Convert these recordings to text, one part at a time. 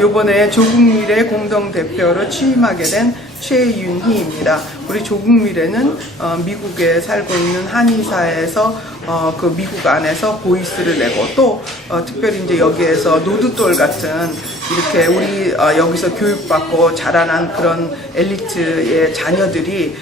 요번에 조국미래 공동대표로 취임하게 된 최윤희입니다. 우리 조국미래는 미국에 살고 있는 한의사에서 그 미국 안에서 보이스를 내고 또 특별히 이제 여기에서 노두돌 같은 이렇게 우리 여기서 교육받고 자라난 그런 엘리트의 자녀들이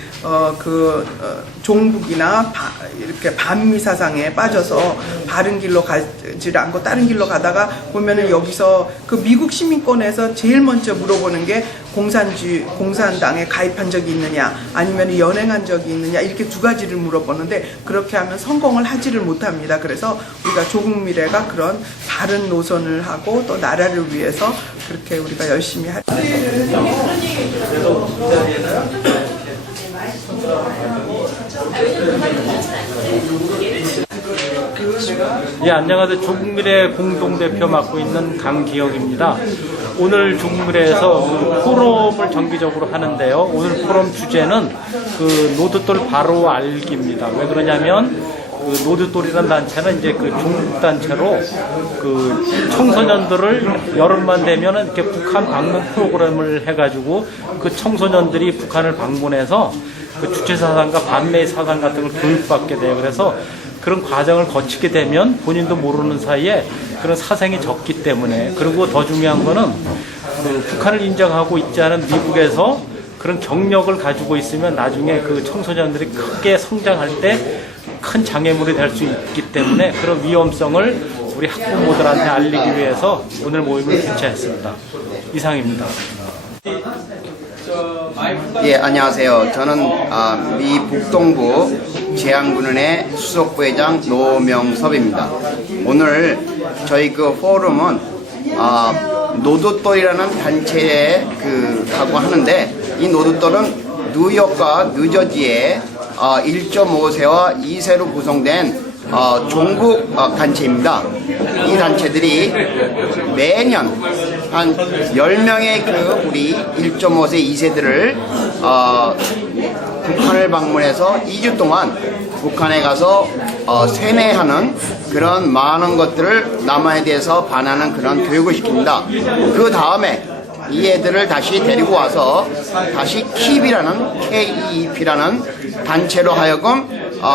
종북이나 이렇게 반미 사상에 빠져서 바른 길로 가지 않고 다른 길로 가다가 보면은 여기서 그 미국 시민권에서 제일 먼저 물어보는 게 공산당에 가입한 적이 있느냐 아니면 연행한 적이 있느냐 이렇게 두 가지를 물어보는데 그렇게 하면 성공을 하지를 못합니다. 그래서 우리가 조국미래가 그런 바른 노선을 하고 또 나라를 위해서 그렇게 우리가 열심히 할. 예, 안녕하세요. 조국미래 공동대표 맡고 있는 강기영입니다. 오늘 조국미래에서 포럼을 정기적으로 하는데요. 오늘 포럼 주제는 노두돌 바로 알기입니다. 왜 그러냐면 노두돌이라는 단체는 이제 종북 단체로 청소년들을 여름만 되면 이렇게 북한 방문 프로그램을 해가지고 청소년들이 북한을 방문해서 주체 사상과 반매 사상 같은 걸 교육받게 돼요. 그래서 그런 과정을 거치게 되면 본인도 모르는 사이에 그런 사생이 적기 때문에, 그리고 더 중요한 거는 북한을 인정하고 있지 않은 미국에서 그런 경력을 가지고 있으면 나중에 청소년들이 크게 성장할 때 큰 장애물이 될 수 있기 때문에 그런 위험성을 우리 학부모들한테 알리기 위해서 오늘 모임을 개최했습니다. 이상입니다. 예, 안녕하세요. 저는 미 북동부 제안군의 수석부회장 노명섭입니다. 오늘 저희 포럼은 노두돌이라는 단체에 하고 하는데, 이 노두돌은 뉴욕과 뉴저지에 1.5세와 2세로 구성된 종북 단체입니다. 이 단체들이 매년 한 10명의 우리 1.5세, 2세들을 북한을 방문해서 2주 동안 북한에 가서 세뇌하는 그런 많은 것들을 남한에 대해서 반하는 그런 교육을 시킵니다. 그 다음에 이 애들을 다시 데리고 와서 다시 KEEP라는 단체로 하여금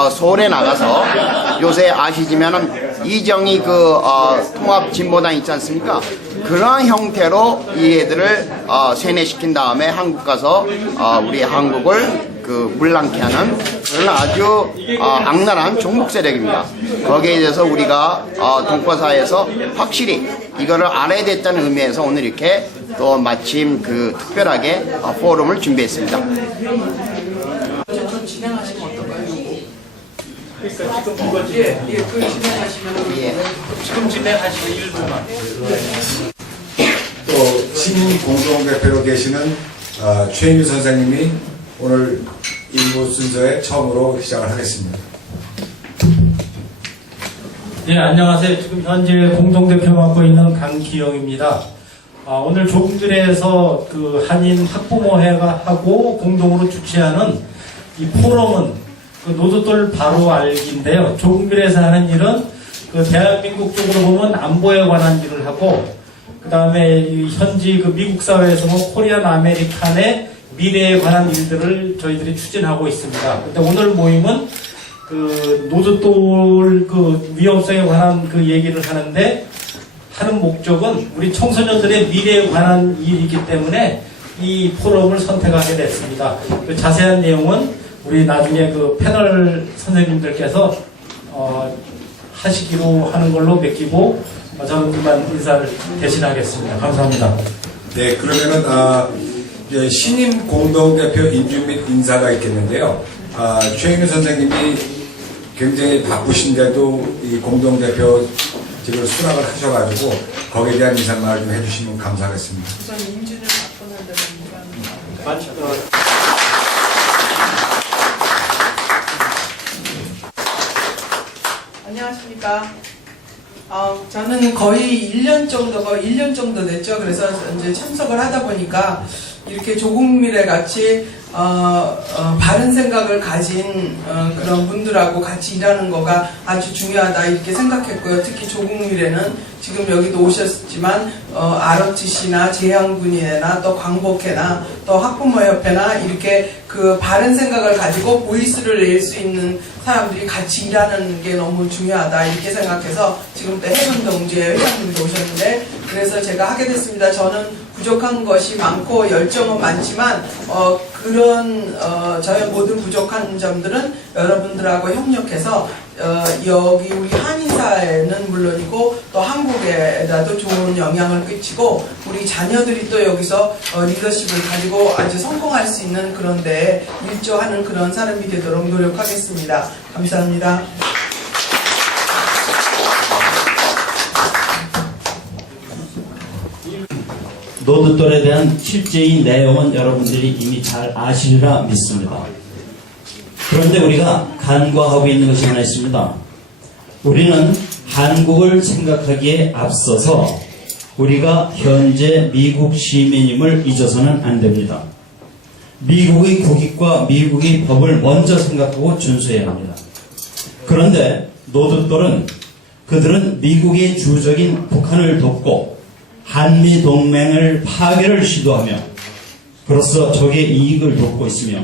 서울에 나가서, 요새 아시지만은 이정희 통합진보당 있지 않습니까? 그런 형태로 이 애들을 세뇌시킨 다음에 한국 가서 우리 한국을 물랑케 하는 그런 아주 악랄한 종북 세력입니다. 거기에 대해서 우리가 동포사회에서 확실히 이거를 알아야 됐다는 의미에서 오늘 이렇게 또 마침 특별하게 포럼을 준비했습니다. 좀 진행하시면 어떨까요? 그러니까 지금 이거지. 진행하시면 지금 진행하시는 일부만. 또 시민 공동대표로 계시는 최인규 선생님이 오늘 일부 순서에 처음으로 시작을 하겠습니다. 네, 안녕하세요. 지금 현재 공동대표 맡고 있는 강기영입니다. 오늘 조국미래에서 한인 학부모회가 하고 공동으로 주최하는 이 포럼은 노두돌 바로 알기인데요. 조국미래에서 하는 일은 대한민국 쪽으로 보면 안보에 관한 일을 하고, 그 다음에 현지 미국 사회에서 코리안 아메리칸의 미래에 관한 일들을 저희들이 추진하고 있습니다. 근데 오늘 모임은 노두돌 위험성에 관한 얘기를 하는데, 하는 목적은 우리 청소년들의 미래에 관한 일이기 때문에 이 포럼을 선택하게 됐습니다. 자세한 내용은 우리 나중에 패널 선생님들께서 하시기로 하는 걸로 맡기고 저는 그만 인사를 대신하겠습니다. 감사합니다. 네, 그러면은 신임 공동대표 인준 및 인사가 있겠는데요. 최인규 선생님이 굉장히 바쁘신데도 이 공동대표 직을 수락을 하셔가지고 거기에 대한 인사말을 좀 해주시면 감사하겠습니다. 우선 인준을 바꿔야 되는 안녕하십니까. 저는 거의 1년 정도 됐죠. 그래서 이제 참석을 하다 보니까 이렇게 조국미래 같이 바른 생각을 가진 그런 분들하고 같이 일하는 거가 아주 중요하다 이렇게 생각했고요. 특히 조국미래는 지금 여기도 오셨지만 ROTC나 재향군인회나 또 광복회나 또 학부모협회나 이렇게 그 바른 생각을 가지고 보이스를 낼 수 있는 사람들이 같이 일하는 게 너무 중요하다 이렇게 생각해서 지금 또 해운동제 회장님도 오셨는데 그래서 제가 하게 됐습니다. 저는 부족한 것이 많고 열정은 많지만 그런 저의 모든 부족한 점들은 여러분들하고 협력해서 여기 우리 한인사회는 물론이고 또 한국에라도 좋은 영향을 끼치고 우리 자녀들이 또 여기서 리더십을 가지고 아주 성공할 수 있는 그런 데에 일조하는 그런 사람이 되도록 노력하겠습니다. 감사합니다. 노드돌에 대한 실제의 내용은 여러분들이 이미 잘 아시리라 믿습니다. 그런데 우리가 간과하고 있는 것이 하나 있습니다. 우리는 한국을 생각하기에 앞서서 우리가 현재 미국 시민임을 잊어서는 안 됩니다. 미국의 국익과 미국의 법을 먼저 생각하고 준수해야 합니다. 그런데 노드돌은 그들은 미국의 주적인 북한을 돕고 한미동맹을 파괴를 시도하며 그로써 적의 이익을 돕고 있으며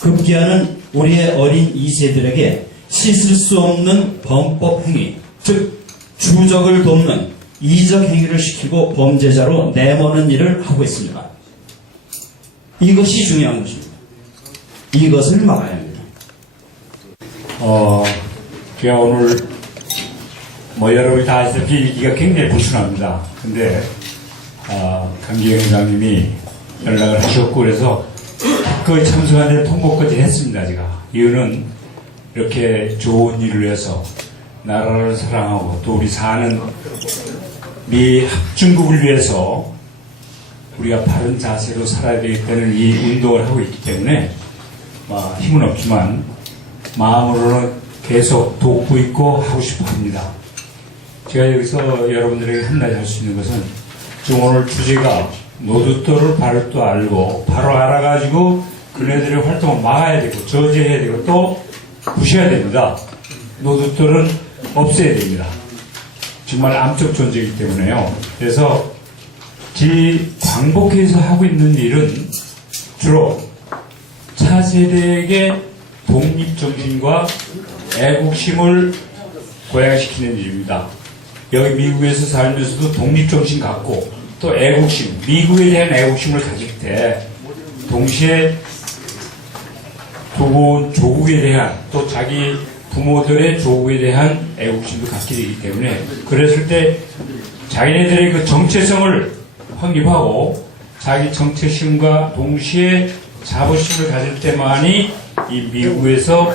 급기야는 우리의 어린 2세들에게 씻을 수 없는 범법 행위, 즉 주적을 돕는 이적 행위를 시키고 범죄자로 내모는 일을 하고 있습니다. 이것이 중요한 것입니다. 이것을 막아야 합니다. 제가 오늘 여러분이 다 아시다시피 일기가 굉장히 불순합니다. 근데 강기영 회장님이 연락을 하셨고 그래서 거의 참석하는데 통보까지 했습니다. 제가 이유는 이렇게 좋은 일을 위해서 나라를 사랑하고 또 우리 사는 미 합중국을 위해서 우리가 바른 자세로 살아야 되기 때문에 이 운동을 하고 있기 때문에 힘은 없지만 마음으로는 계속 돕고 있고 하고 싶어 합니다. 제가 여기서 여러분들에게 한마디 할 수 있는 것은 지금 오늘 주제가 노드돌을 바로 또 알고 바로 알아가지고 그네들의 활동을 막아야 되고 저지해야 되고 또 부셔야 됩니다. 노드돌은 없애야 됩니다. 정말 암적 존재이기 때문에요. 그래서 광복회에서 하고 있는 일은 주로 차세대에게 독립정신과 애국심을 고양시키는 일입니다. 여기 미국에서 살면서도 독립정신 갖고 또 애국심, 미국에 대한 애국심을 가질 때 동시에 조국에 대한 또 자기 부모들의 조국에 대한 애국심도 갖게 되기 때문에 그랬을 때 자기네들의 그 정체성을 확립하고 자기 정체심과 동시에 자부심을 가질 때만이 이 미국에서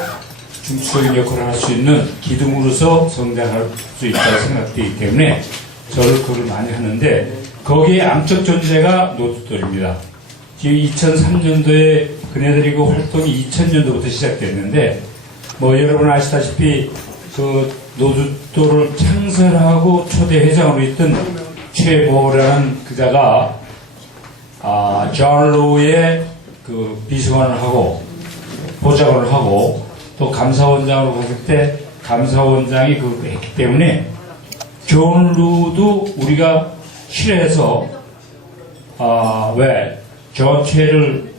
중추적인 역할을 할 수 있는 기둥으로서 성장할 수 있다고 생각되기 때문에 저를 그걸 많이 하는데 거기에 암적 존재가 노드돌입니다. 지금 2003년도에 그네들이 그 활동이 2000년도부터 시작됐는데 여러분 아시다시피 그 노드돌을 창설하고 초대 회장으로 있던 최모라는 그자가 존 로우의 그 비서관을 하고 보좌관을 하고 또 감사원장으로 갔을 때 감사원장이 그걸 했기 때문에 존 루도 우리가 싫어해서 왜 전체를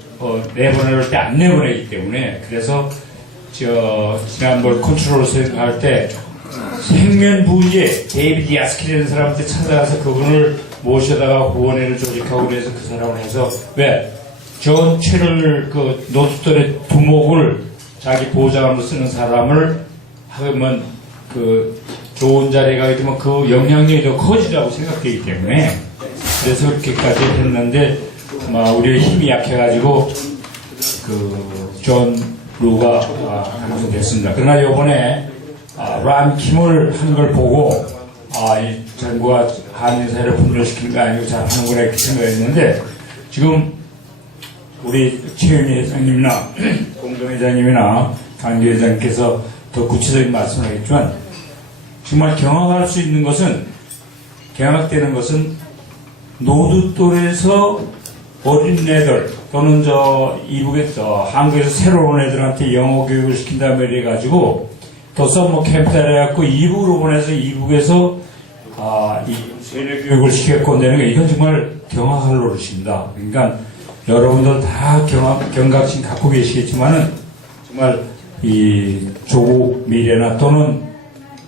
내보낼 때 안 내보내기 때문에 그래서 지난번 컨트롤을 할 때 생면부위에 데이비드 야스키라는 사람한테 찾아가서 그분을 모셔다가 후원회를 조직하고 그래서 그 사람을 해서 왜 전체를 그 노드돌의 두목을 자기 보좌관으로 쓰는 사람을 하면 그 좋은 자리에 가게 되면 그 영향력이 더 커지라고 생각되기 때문에 그래서 그렇게까지 했는데 우리의 힘이 약해가지고 그 존 루가 당선됐습니다. 그러나 이번에 람 킴을 하는 걸 보고 이 정부가 한인사회를 분열시키는 거 아니고 잘 하는구나 이렇게 생각했는데 지금 우리 최윤희 회장님이나 공동회장님이나 강기 회장님께서 더 구체적인 말씀을 하겠지만 정말 경악할 수 있는 것은 경악되는 것은 노드돌에서 어린애들 또는 이북에서 한국에서 새로 온 애들한테 영어 교육을 시킨다며 이래가지고 또 서머 캠프다 해갖고 이북으로 보내서 이북에서 이 세뇌 교육을 시켰고 내는 게 이건 정말 경악할 노릇입니다. 그러니까 여러분들 다 경각심 갖고 계시겠지만은 정말 이 조국 미래나 또는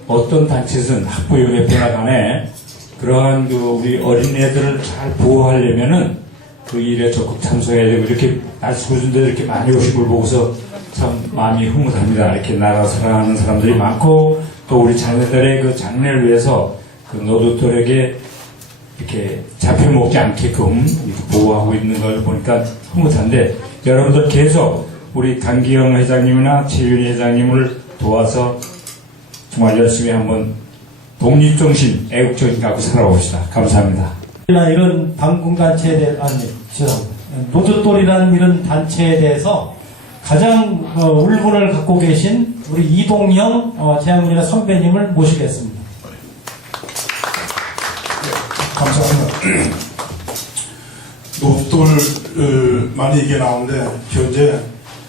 어떤 단체든 학부형협회나 간에 그러한 우리 어린애들을 잘 보호하려면은 그 일에 적극 참석해야 되고 이렇게 날씨구준들 이렇게 많이 오신 걸 보고서 참 마음이 흐뭇합니다. 이렇게 나라 사랑하는 사람들이 많고 또 우리 자녀들의 그 장래를 위해서 그 노두돌에게 이렇게 잡혀먹지 않게끔 이렇게 보호하고 있는 걸 보니까 흐뭇한데 여러분들 계속 우리 강기영 회장님이나 최윤희 회장님을 도와서 정말 열심히 한번 독립정신, 애국정신 갖고 살아봅시다. 감사합니다. 이런 방공단체에 대해, 노두돌이라는 이런 단체에 대해서 가장 울분을 갖고 계신 우리 이동영 재향문이나 선배님을 모시겠습니다. 감사합니다. 노두돌 많이 얘기 나오는데 현재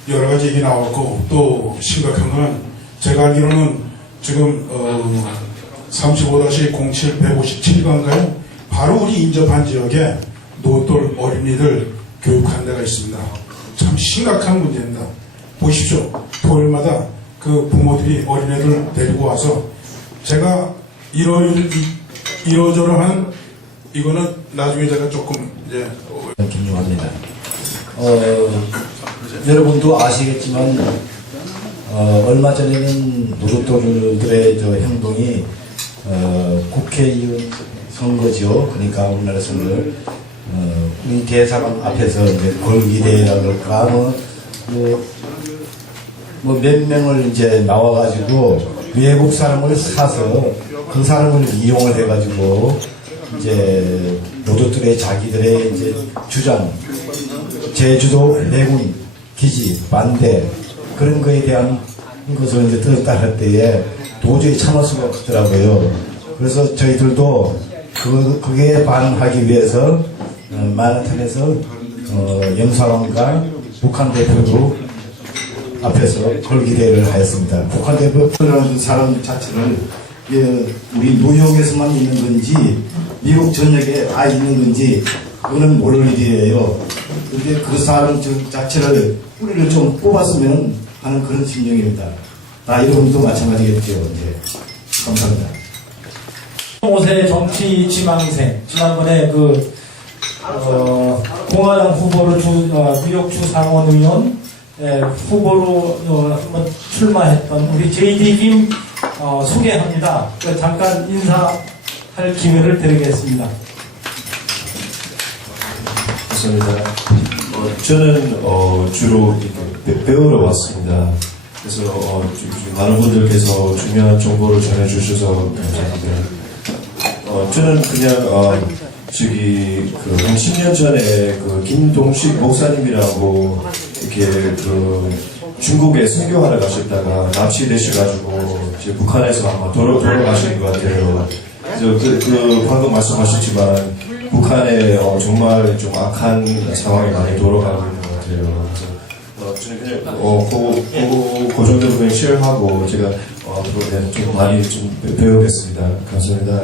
여러 가지 얘기 나왔고 또 심각한 건 제가 알기로는 지금 35-07 157관가요? 바로 우리 인접한 지역에 노돌 어린이들 교육하는 데가 있습니다. 참 심각한 문제입니다. 보십시오. 토요일마다 그 부모들이 어린애들 데리고 와서 제가 이러저러한 이거는 나중에 제가 조금 이제 김용합니다. 여러분도 아시겠지만 얼마 전에는 노두돌들의 행동이 국회의원 선거죠. 그러니까 우리나라 선거 우리 대사관 앞에서 이제 걸기대라고 그럴까 뭐 몇 명을 이제 나와가지고 외국 사람을 사서 그 사람을 이용을 해가지고 이제 노두돌의 자기들의 이제 주장, 제주도 해군 기지 반대 그런 거에 대한 것을 이제 들었다 할 때에 도저히 참을 수가 없더라고요. 그래서 저희들도 그게 반하기 위해서 마라톤에서 영사관과 북한 대표로 앞에서 걸기대를 하였습니다. 북한 대표라는 사람 자체를 우리 뉴욕에서만 있는 건지 미국 전역에 다 있는 건지 그거는 모를 일이에요. 근데 그 사람 자체를 뿌리를 좀 뽑았으면 하는 그런 심정입니다. 다 여러분도 마찬가지겠죠. 네. 감사합니다. 5세 정치 지망생 지난번에 공화당 후보로 뉴욕 주상원 의원 후보로 한번 출마했던 우리 JD 김 소개합니다. 잠깐 인사할 기회를 드리겠습니다. 감사합니다. 저는 주로 배우러 왔습니다. 그래서 많은 분들께서 중요한 정보를 전해주셔서 감사합니다. 저는 그냥 한 10년 전에 김동식 목사님이라고 이렇게 중국에 선교하러 가셨다가 납치되셔가지고 이제 북한에서 아마 돌아가신 것 같아요. 그래서 방금 말씀하셨지만 북한에 정말 좀 악한 상황이 많이 돌아가고 있는 것 같아요. 그래서 저는 그냥 그 정도로 그냥 쉐어하고 제가 앞으로 좀 많이 좀 배우겠습니다. 감사합니다.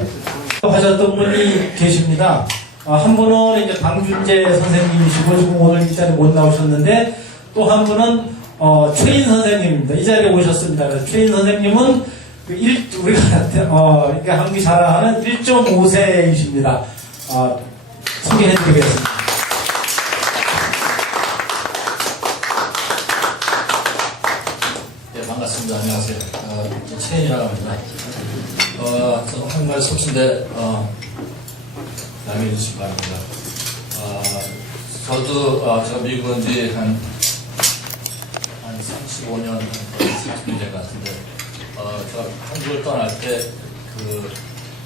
하셨던 분이 계십니다. 한 분은 이제 방준재 선생님이시고 지금 오늘 이 자리에 못 나오셨는데 또 한 분은 최인 선생님입니다. 이 자리에 오셨습니다. 그래서 최인 선생님은 우리가 한국이 자랑하는 1.5세이십니다. 소개해드리겠습니다. 네, 반갑습니다. 안녕하세요. 최인이라고 합니다. 저는 한국말 속신데 양해해 주시기 바랍니다. 저도 제가 미국 온 지 한 35년 된 것 같은데 제가 한국을 떠날 때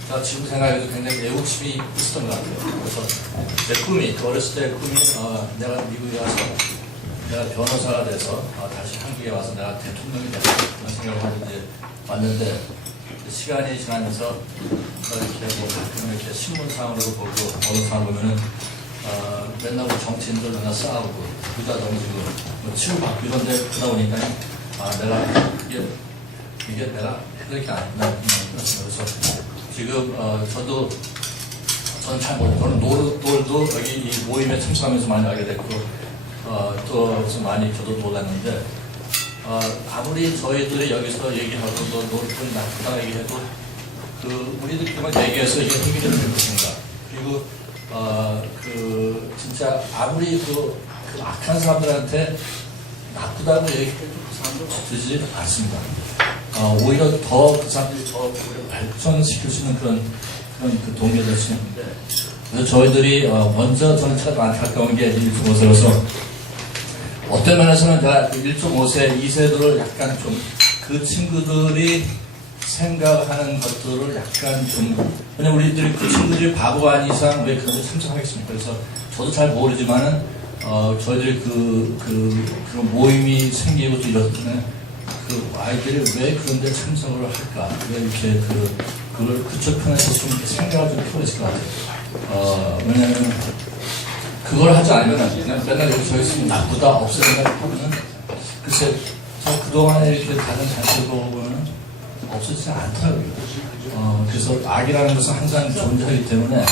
제가 지금 생각해도 굉장히 애국심이 있었던 것 같아요. 그래서 제 꿈이 어렸을 때 꿈이 내가 미국에 와서 내가 변호사가 돼서 다시 한국에 와서 내가 대통령이 되서 그런 생각을 하고 이제 왔는데 시간이 지나면서 이렇게 가끔 이렇게 신문상으로 보고 어느 상을 보면은 맨날 정치 정치인들과 싸우고 그러다 너무 지금 뭐 치고받고 이런데 그러다 보니까 내가 이게 내가 그렇게 아니구나. 그래서 지금 저도 저는 잘 모르고 저는 노을도 여기 이 모임에 참석하면서 많이 알게 됐고 또 좀 많이 저도 몰랐는데 아무리 저희들이 여기서 얘기하고 또 노을뿐이 나쁘다 얘기해도 우리들끼리만 얘기해서 이게 해결이 될 것인가. 그리고 진짜 아무리 그 악한 사람들한테 나쁘다고 얘기해도 그 사람들 없어지지 않습니다. 오히려 더 그 사람들이 더 발전시킬 수 있는 그런 그 동기가 될 수 있는데, 그래서 저희들이 먼저 저는 참 안타까운 게 1.5세로서 어떤 면에서는 제가 1.5세, 2세들을 약간 좀 그 친구들이 생각하는 것들을 약간 좀, 왜냐면 우리들이 그 친구들이 바보 아닌 이상 왜 그런 데 참석하겠습니까? 그래서 저도 잘 모르지만은 저희들이 그런 모임이 생기고 또 이렇다면 그 아이들이 왜 그런 데 참석을 할까? 왜 이렇게 그걸 그쪽 편에서 좀 이렇게 생각을 좀 필요가 있을 것 같아요. 왜냐면 그걸 하지 않으면 그냥 맨날 여기 서 있으면 나쁘다, 없애야 하면은 글쎄 저 그동안에 이렇게 다른 단체를 보면 없어지지 않더라고요. 그래서 악이라는 것은 항상 존재하기 때문에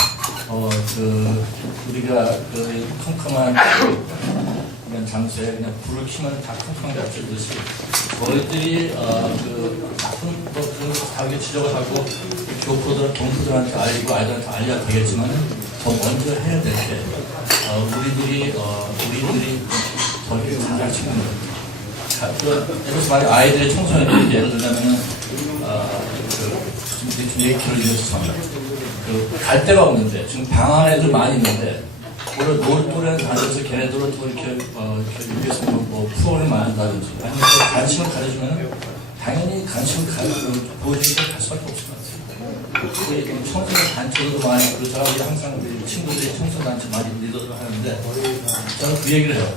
우리가 컴컴한 그냥 장소에 그냥 불을 켜면 다 컴컴하게 없어지듯이 저희들이 나쁜 그런 다르게 지적을 하고 교포들, 동포들한테 알리고 아이들한테 알려야 되겠지만 더 먼저 해야 될 때 우리들이 더 잘할 수 있는 거예요. 예를 들어 아이들의 청소년들이 예를 들자면은 좀 얘기를 이어서 합니다. 갈 데가 없는데 지금 방 안에 애들 많이 있는데 오늘 노을또래는 다녀서 걔네들은 또 이렇게 위에서 뭐 프로그램 만든다든지 아니면 또 간식을 가려주면 당연히 간식을 보여주니까 갈 수밖에 없을 것 같아요. 우리 청소년 단체도 많이 그러다가 우리 항상 우리 친구들이 청소년 단체 많이 리더를 하는데 저는 그 얘기를 해요.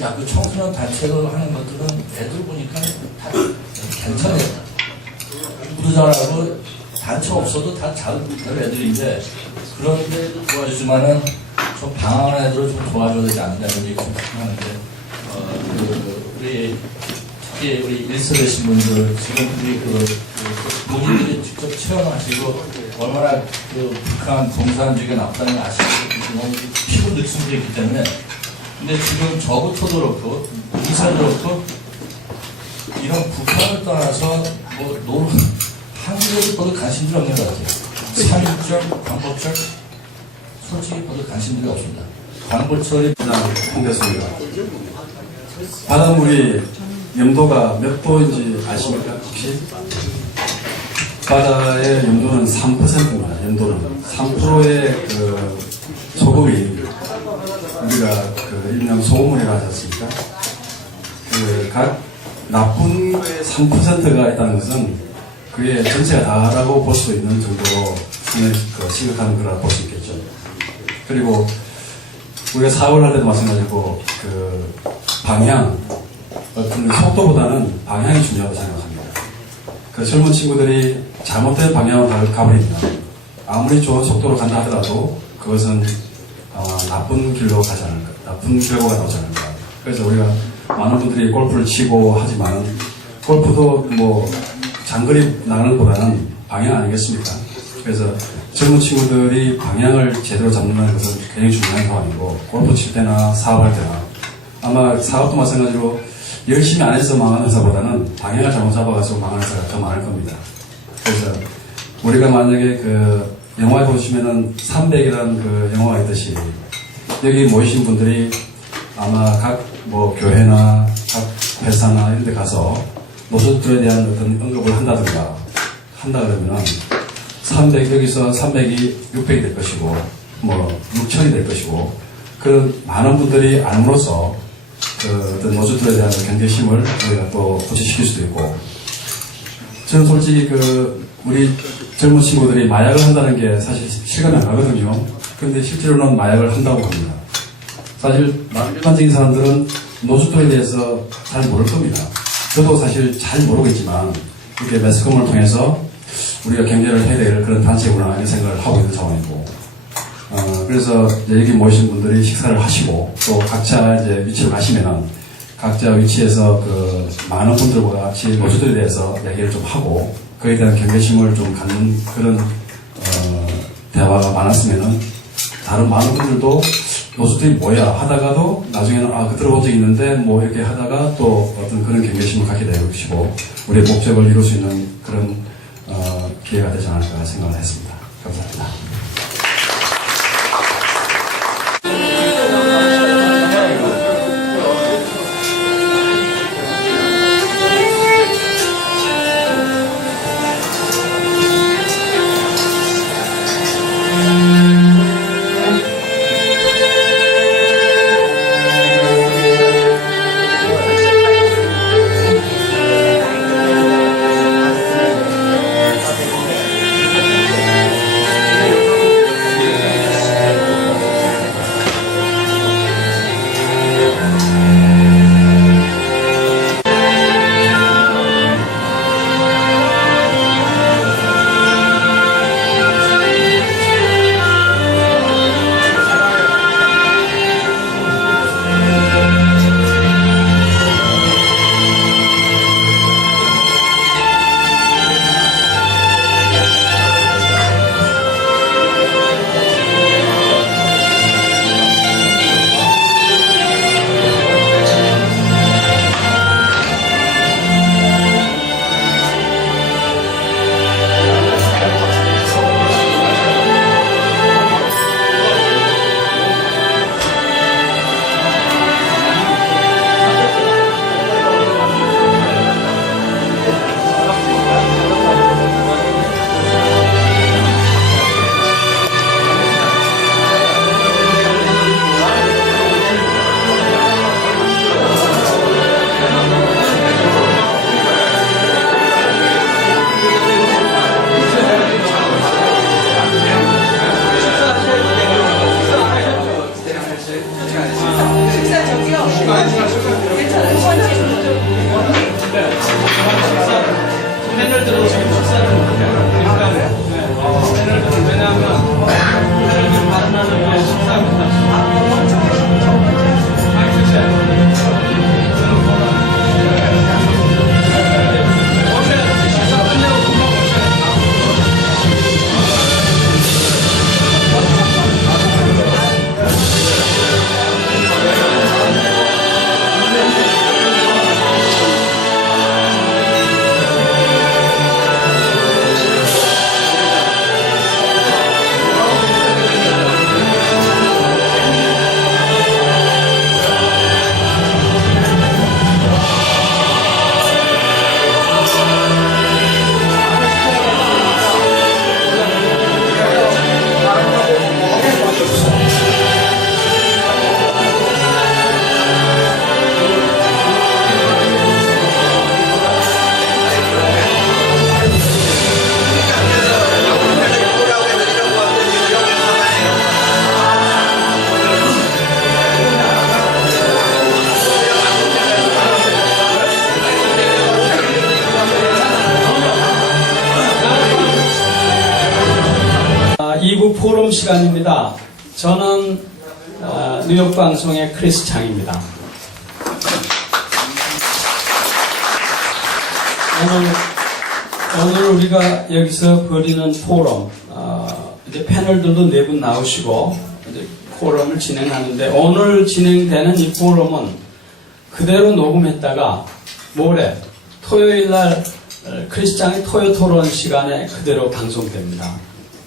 야, 그 청소년 단체로 하는 것들은 애들 보니까 다 괜찮아요. 부르자라고 단체 없어도 다 잘 애들인데 그런데도 도와주지만은 좀 방황하는 애들을 좀 도와줘야 되지 않느냐 이런 얘기 좀 하는데 우리 특히 우리 1세대 신분들 지금 우리 본인들이 직접 체험하시고 얼마나 북한 공산주의가 나쁘다는 걸 아시고 너무 피부 느낌이 있기 때문에 근데 지금 저부터도 그렇고 이사도 그렇고 이런 북한을 떠나서 한국에도 별로 관심들이 없는 것 같아요. 3.1절, 광복절 솔직히 별로 관심들이 없습니다. 광복절이 홍대수입니다. 바닷물이 염도가 몇 도인지 아십니까? 혹시? 바다의 염도는 3%입니다. 염도는 3%의 소금이 우리가 일명 소금물이라고 하지 않습니까? 각 나쁜 거에 3%가 있다는 것은 그게 전체가 다라고 볼 수 있는 정도로 심각한 거라고 볼 수 있겠죠. 그리고 우리가 사업을 할 때도 마찬가지고 방향, 어떤 속도보다는 방향이 중요하다고 생각합니다. 젊은 친구들이 잘못된 방향으로 가버립니다. 아무리 좋은 속도로 간다 하더라도 그것은 나쁜 길로 가지 않을까, 나쁜 결과가 나오지 않을까. 그래서 우리가 많은 분들이 골프를 치고 하지만 골프도 장거리 나가는 것보다는 방향 아니겠습니까? 그래서 젊은 친구들이 방향을 제대로 잡는 것은 굉장히 중요한 상황이고 골프 칠 때나 사업할 때나 아마 사업도 마찬가지로 열심히 안 해서 망하는 회사보다는 방향을 잘못 잡아가지고 망하는 회사가 더 많을 겁니다. 그래서 우리가 만약에 영화에 보시면은 300이라는 영화가 있듯이 여기 모이신 분들이 아마 각 교회나 각 회사나 이런 데 가서 노숙들에 대한 어떤 언급을 한다 그러면은 300, 여기서 300이 600이 될 것이고 6천이 될 것이고 그런 많은 분들이 알므로써 어떤 노숙들에 대한 경계심을 우리가 또 고취시킬 수도 있고 저는 솔직히 우리 젊은 친구들이 마약을 한다는 게 사실 실감이 안 가거든요. 그런데 실제로는 마약을 한다고 합니다. 사실 일반적인 사람들은 노숙들에 대해서 잘 모를 겁니다. 저도 사실 잘 모르겠지만 이렇게 매스컴을 통해서 우리가 경제를 해야 될 그런 단체구나 이런 생각을 하고 있는 상황이고 그래서 이제 여기 모이신 분들이 식사를 하시고 또 각자 이제 위치로 가시면은 각자 위치에서 그 많은 분들과 같이 노조들에 대해서 이야기를 좀 하고 그에 대한 경계심을 좀 갖는 그런 대화가 많았으면은 다른 많은 분들도 노조들이 뭐야 하다가도 나중에는 그 들어본 적이 있는데 뭐 이렇게 하다가 또 어떤 그런 경계심을 갖게 되시고 우리의 목적을 이룰 수 있는 그런 기회가 되지 않을까 생각을 했습니다. 감사합니다. 포럼 시간입니다. 저는 뉴욕 방송의 크리스 창입니다. 오늘 우리가 여기서 벌이는 포럼, 이제 패널들도 4분 나오시고 이제 포럼을 진행하는데 오늘 진행되는 이 포럼은 그대로 녹음했다가 모레 토요일날 크리스 창의 토요 토론 시간에 그대로 방송됩니다.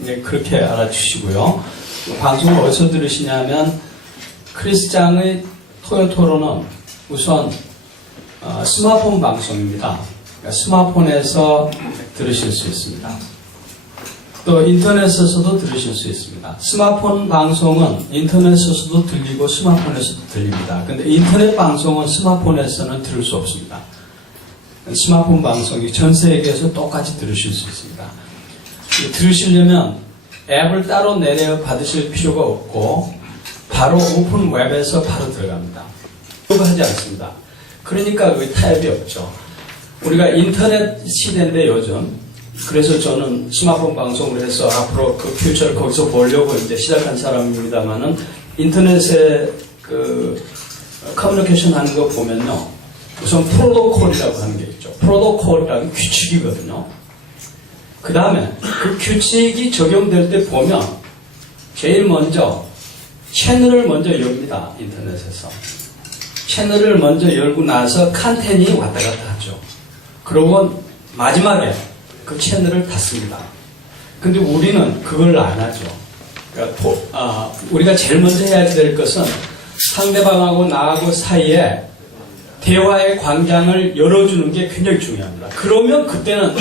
네, 그렇게 알아주시고요. 방송을 어디서 들으시냐면 크리스 창의 토요 토론은 우선 스마트폰 방송입니다. 그러니까 스마트폰에서 들으실 수 있습니다. 또 인터넷에서도 들으실 수 있습니다. 스마트폰 방송은 인터넷에서도 들리고 스마트폰에서도 들립니다. 근데 인터넷 방송은 스마트폰에서는 들을 수 없습니다. 스마트폰 방송이 전 세계에서 똑같이 들으실 수 있습니다. 들으시려면 앱을 따로 내려 받으실 필요가 없고 바로 오픈 웹에서 바로 들어갑니다. 하지 않습니다. 그러니까 타협이 없죠. 우리가 인터넷 시대인데 요즘 그래서 저는 스마트폰 방송을 해서 앞으로 그 퓨처를 거기서 보려고 이제 시작한 사람입니다만은 인터넷에 그 커뮤니케이션 하는 거 보면요. 우선 프로토콜이라고 하는 게 있죠. 프로토콜이라는 규칙이거든요. 그 다음에 그 규칙이 적용될 때 보면 제일 먼저 채널을 먼저 엽니다. 인터넷에서. 채널을 먼저 열고 나서 컨텐이 왔다 갔다 하죠. 그러고 마지막에 그 채널을 닫습니다. 근데 우리는 그걸 안 하죠. 그러니까 우리가 제일 먼저 해야 될 것은 상대방하고 나하고 사이에 대화의 광장을 열어주는 게 굉장히 중요합니다. 그러면 그때는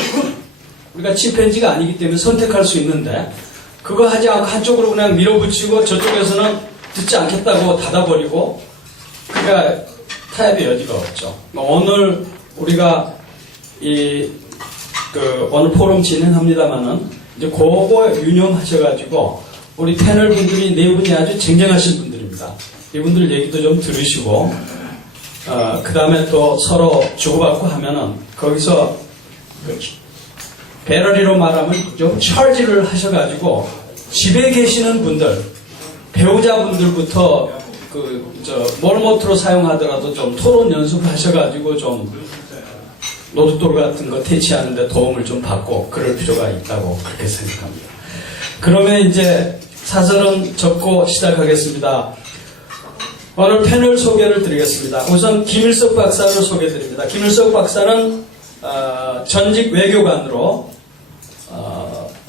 우리가 침팬지가 아니기 때문에 선택할 수 있는데 그거 하지 않고 한쪽으로 그냥 밀어붙이고 저쪽에서는 듣지 않겠다고 닫아버리고 그러니까 타협의 여지가 없죠. 오늘 우리가 오늘 포럼 진행합니다만은 이제 그거 유념하셔가지고 우리 패널 분들이 네 분이 아주 쟁쟁하신 분들입니다. 이분들 얘기도 좀 들으시고 그 다음에 또 서로 주고받고 하면은 거기서 배럴리로 말하면 좀 철지를 하셔가지고 집에 계시는 분들 배우자분들부터 몰모트로 사용하더라도 좀 토론 연습을 하셔가지고 좀 노드돌 같은 거 퇴치하는데 도움을 좀 받고 그럴 필요가 있다고 그렇게 생각합니다. 그러면 이제 사설은 접고 시작하겠습니다. 오늘 패널 소개를 드리겠습니다. 우선 김일석 박사를 소개드립니다. 김일석 박사는 전직 외교관으로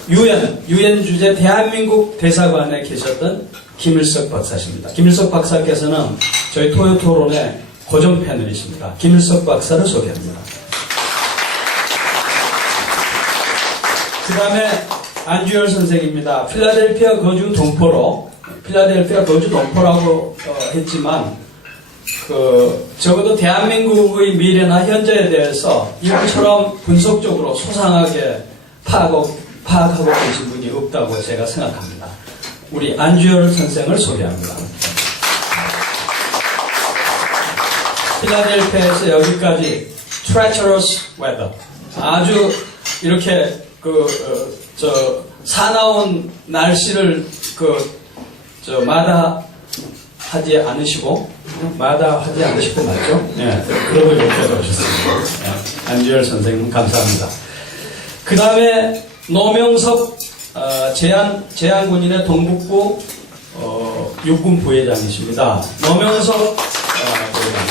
유엔 주재 대한민국 대사관에 계셨던 김일석 박사십니다. 김일석 박사께서는 저희 토요토론의 고정 패널이십니다. 김일석 박사를 소개합니다. 그 다음에 안주열 선생입니다. 필라델피아 거주 동포로 필라델피아 거주 동포라고 했지만 적어도 대한민국의 미래나 현재에 대해서 이분처럼 분석적으로 소상하게 파악하고 계신 분이 없다고 제가 생각합니다. 우리 안주열 선생을 소개합니다. 필라델피아에서 여기까지 treacherous weather 아주 이렇게 사나운 날씨를 마다하지 않으시고 맞죠? 네, 그러고 여기까지 오셨습니다. 네, 안주열 선생님 감사합니다. 그 다음에 노명섭 제한군인의 동북부 육군 부회장이십니다. 노명섭 부회장님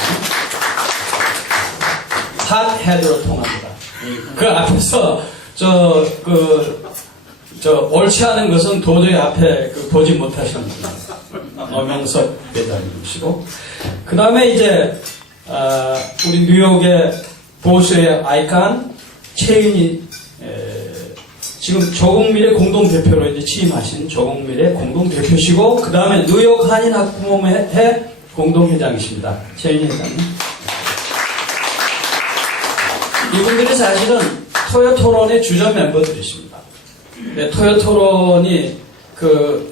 핫헤드로 통합니다. 그 앞에서 옳지 않은 것은 도저히 앞에 보지 못하셨습니다. 노명섭 회장님이시고 그 다음에 이제 우리 뉴욕의 보수의 아이콘 최윤희 지금 조국미래 공동대표로 이제 취임하신 조국미래 공동대표시고 그 다음에 뉴욕 한인학부모회 공동회장이십니다. 최윤희 회장님. 이분들이 사실은 토요토론의 주전 멤버들이십니다. 네, 토요토론이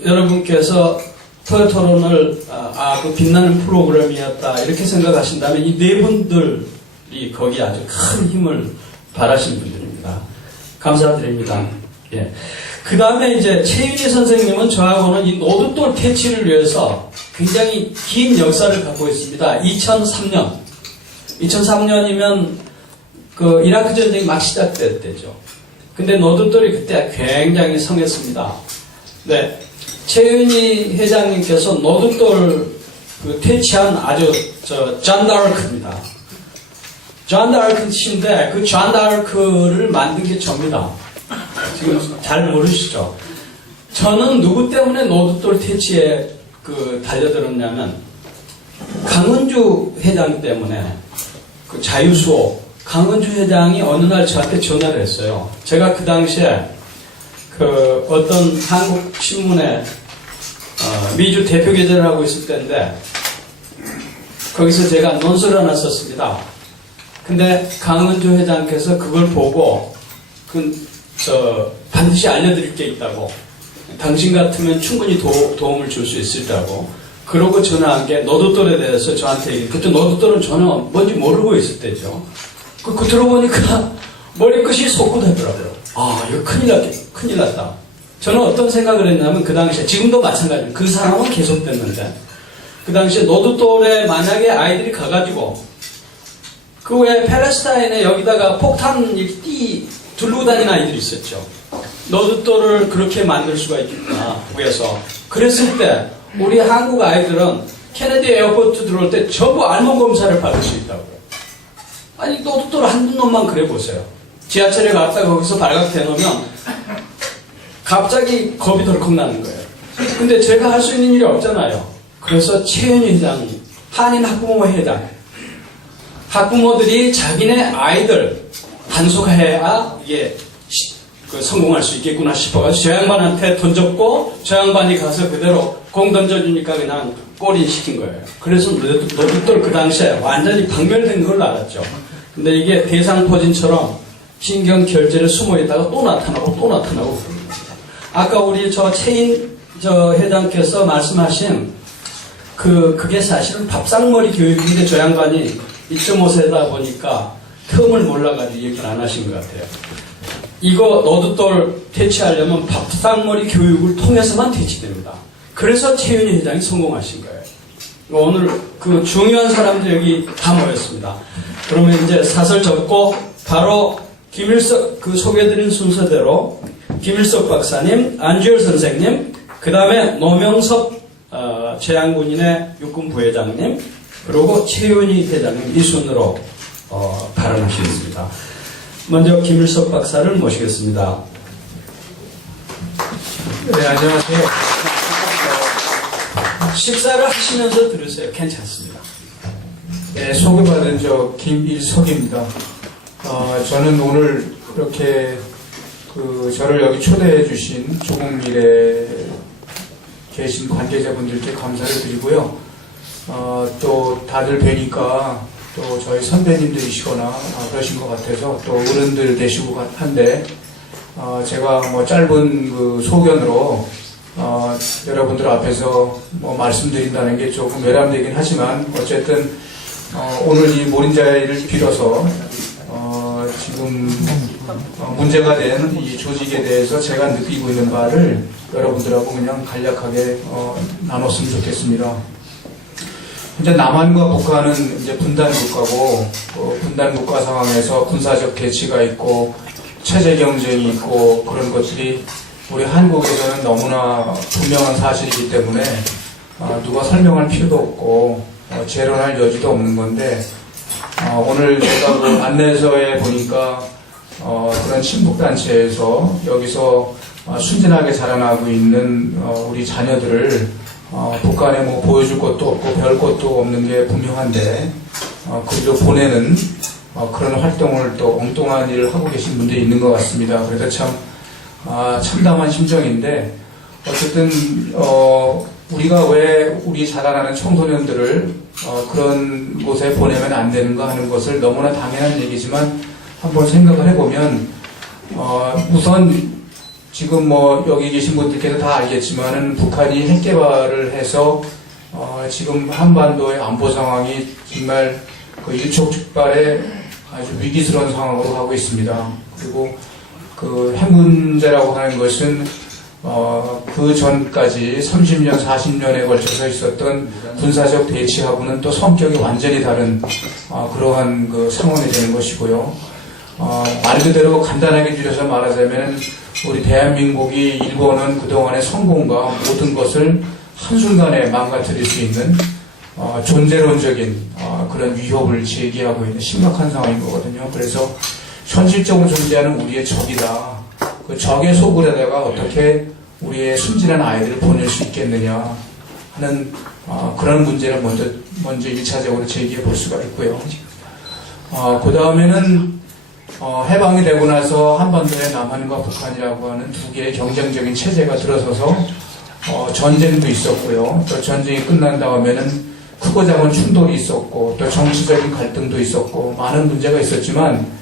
여러분께서 토요토론을 그 빛나는 프로그램이었다 이렇게 생각하신다면 이 네 분들이 거기에 아주 큰 힘을 발하신 분들입니다. 감사드립니다. 예. 그 다음에 이제 최윤희 선생님은 저하고는 이 노드돌 퇴치를 위해서 굉장히 긴 역사를 갖고 있습니다. 2003년이면 이라크 전쟁이 막 시작될 때죠. 근데 노드돌이 그때 굉장히 성했습니다. 네. 최윤희 회장님께서 노드돌 퇴치한 아주 존 다르크입니다. 존 다르크 씨인데 그 존 다르크를 만든 게 저입니다. 지금 잘 모르시죠? 저는 누구 때문에 노드돌 퇴치에 달려들었냐면 강은주 회장 때문에 자유수호 강은주 회장이 어느 날 저한테 전화를 했어요. 제가 그 당시에 어떤 한국 신문에 미주 대표 기자를 하고 있을 때인데 거기서 제가 논설을 하나 썼습니다. 근데 강은주 회장께서 그걸 보고 반드시 알려드릴 게 있다고 당신 같으면 충분히 도움을 줄 수 있을다고 그러고 전화한 게 노드돌에 대해서 저한테 그때 노드돌은 전혀 뭔지 모르고 있을 때죠. 그 들어보니까 머리끝이 솟구되더라고요. 이거 큰일 났다. 저는 어떤 생각을 했냐면 그 당시에, 지금도 마찬가지예요. 그 상황은 계속됐는데, 그 당시에 노드돌에 만약에 아이들이 가가지고, 그 외에 팔레스타인에 여기다가 폭탄 두르고 다니는 아이들이 있었죠. 노드돌을 그렇게 만들 수가 있겠구나, 북에서. 그랬을 때, 우리 한국 아이들은 케네디 에어포트 들어올 때 전부 알몸 검사를 받을 수 있다고요. 아니, 노드돌 한 놈만 그래 보세요. 지하철에 갔다가 거기서 발각되놓으면 갑자기 겁이 덜컥 나는 거예요. 근데 제가 할 수 있는 일이 없잖아요. 그래서 최현희 회장이, 한인 학부모 회장, 학부모들이 자기네 아이들 단속해야 이게 성공할 수 있겠구나 싶어가지고 저 양반한테 던졌고, 저 양반이 가서 그대로 공 던져주니까 그냥 골인 시킨 거예요. 그래서 노드돌 그 당시에 완전히 박멸된 걸 알았죠. 근데 이게 대상포진처럼 신경 결절에 숨어 있다가 또 나타나고 그럽니다. 아까 우리 최인 회장께서 말씀하신 그게 사실은 밥상머리 교육인데 저 양반이 2.5세다 보니까 틈을 몰라가지고 얘기를 안 하신 것 같아요. 이거 노드돌 퇴치하려면 밥상머리 교육을 통해서만 퇴치됩니다. 그래서 최윤희 회장이 성공하신 거예요. 오늘 그 중요한 사람들 여기 다 모였습니다. 그러면 이제 사설 접고 바로 김일석 소개해드린 순서대로 김일석 박사님, 안주열 선생님, 그 다음에 노명섭 최양군인의 육군 부회장님, 그리고 최윤희 회장님 이 순으로 발언하시겠습니다. 먼저 김일석 박사를 모시겠습니다. 네, 안녕하세요. 식사를 하시면서 들으세요. 괜찮습니다. 네, 소개받은 김일석입니다. 저는 오늘 이렇게 저를 여기 초대해 주신 조국밀에 계신 관계자분들께 감사를 드리고요. 또 다들 뵈니까 또 저희 선배님들이시거나 그러신 것 같아서 또 어른들 되시고 한데, 제가 짧은 소견으로 여러분들 앞에서 말씀드린다는 게 조금 외람되긴 하지만, 어쨌든 오늘 이 모린 자리를 빌어서 지금 문제가 된 이 조직에 대해서 제가 느끼고 있는 바를 여러분들하고 그냥 간략하게 나눴으면 좋겠습니다. 현재 남한과 북한은 이제 분단 국가고, 분단 국가 상황에서 군사적 대치가 있고 체제 경쟁이 있고 그런 것들이 우리 한국에서는 너무나 분명한 사실이기 때문에 누가 설명할 필요도 없고 재론할 여지도 없는 건데, 오늘 제가 그 안내서에 보니까 그런 친북단체에서 여기서 순진하게 자라나고 있는 우리 자녀들을 북한에 보여줄 것도 없고 배울 것도 없는 게 분명한데 그리로 보내는 그런 활동을 또 엉뚱한 일을 하고 계신 분들이 있는 것 같습니다. 그래서 참 참담한 심정인데, 어쨌든 우리가 왜 우리 자라나는 청소년들을 그런 곳에 보내면 안 되는가 하는 것을 너무나 당연한 얘기지만 한번 생각을 해보면, 우선 지금 여기 계신 분들께서 다 알겠지만은 북한이 핵 개발을 해서 지금 한반도의 안보 상황이 정말 일촉즉발의 아주 위기스러운 상황으로 가고 있습니다. 그리고 핵 문제라고 하는 것은 그 전까지 30년, 40년에 걸쳐서 있었던 군사적 대치하고는 또 성격이 완전히 다른 그러한 상황이 되는 것이고요. 말 그대로 간단하게 줄여서 말하자면 우리 대한민국이 일본은 그동안의 성공과 모든 것을 한순간에 망가뜨릴 수 있는 존재론적인 그런 위협을 제기하고 있는 심각한 상황인 거거든요. 그래서 현실적으로 존재하는 우리의 적이다. 그 적의 속을에다가 어떻게 우리의 순진한 아이들을 보낼 수 있겠느냐 하는 그런 문제를 먼저 1차적으로 제기해 볼 수가 있고요. 그 다음에는 해방이 되고 나서 한반도에 남한과 북한이라고 하는 두 개의 경쟁적인 체제가 들어서서 전쟁도 있었고요. 또 전쟁이 끝난 다음에는 크고 작은 충돌이 있었고 또 정치적인 갈등도 있었고 많은 문제가 있었지만,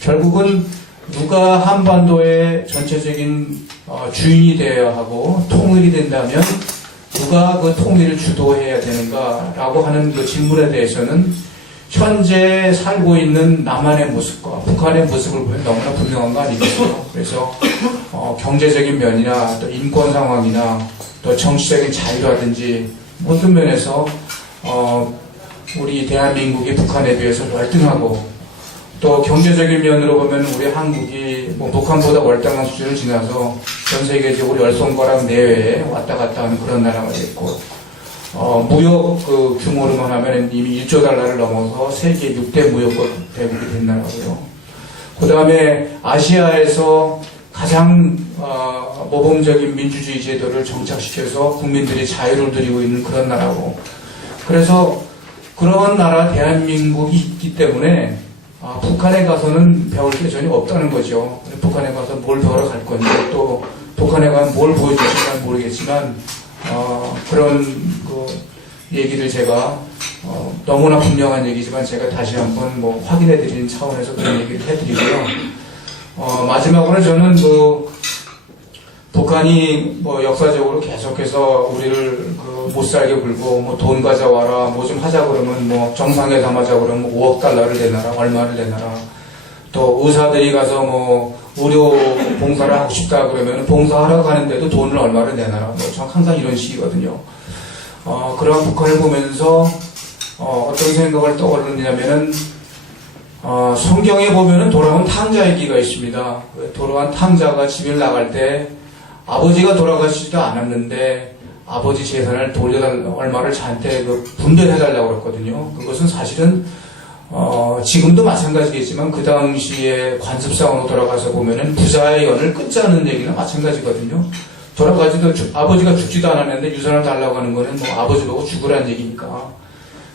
결국은 누가 한반도의 전체적인 주인이 되어야 하고 통일이 된다면 누가 그 통일을 주도해야 되는가라고 하는 그 질문에 대해서는 현재 살고 있는 남한의 모습과 북한의 모습을 보면 너무나 분명한 거 아니겠어요? 그래서 경제적인 면이나 또 인권 상황이나 또 정치적인 자유라든지 모든 면에서 우리 대한민국이 북한에 비해서 월등하고, 또 경제적인 면으로 보면 우리 한국이 뭐 북한보다 월등한 수준을 지나서 전 세계적으로 열손가락 내외에 왔다 갔다 하는 그런 나라가 됐고, 무역 그 규모로만 하면 이미 1조 달러를 넘어서 세계 6대 무역국 대국이 된 나라고요. 그 다음에 아시아에서 가장 모범적인 민주주의 제도를 정착시켜서 국민들이 자유를 누리고 있는 그런 나라고, 그래서 그러한 나라 대한민국이 있기 때문에 북한에 가서는 배울 게 전혀 없다는 거죠. 북한에 가서 뭘 배우러 갈 건지, 또 북한에 가면 뭘 보여줄지 모르겠지만 그런 그 얘기를 제가 너무나 분명한 얘기지만 제가 다시 한번 뭐 확인해 드리는 차원에서 그런 얘기를 해드리고요. 마지막으로 저는 그 북한이 뭐 역사적으로 계속해서 우리를 그 못 살게 굴고 뭐 돈 가져와라 뭐 좀 하자 그러면 뭐 정상회담하자 그러면 5억 달러를 내놔라 얼마를 내놔라, 또 의사들이 가서 뭐 의료 봉사를 하고 싶다 그러면 봉사하러 가는데도 돈을 얼마를 내놔라, 뭐 항상 이런 식이거든요. 그런 북한을 보면서 어떤 생각을 떠올리냐면은 성경에 보면은 돌아온 탕자 얘기가 있습니다. 돌아온 탕자가 집을 나갈 때 아버지가 돌아가시지도 않았는데 아버지 재산을 얼마를 저한테 분배해달라고 그랬거든요. 그것은 사실은 지금도 마찬가지겠지만 그 당시에 관습상으로 돌아가서 보면은 부자의 연을 끊자는 얘기는 마찬가지거든요. 돌아가지도 아버지가 죽지도 않았는데 유산을 달라고 하는 거는 뭐 아버지 보고 죽으라는 얘기니까.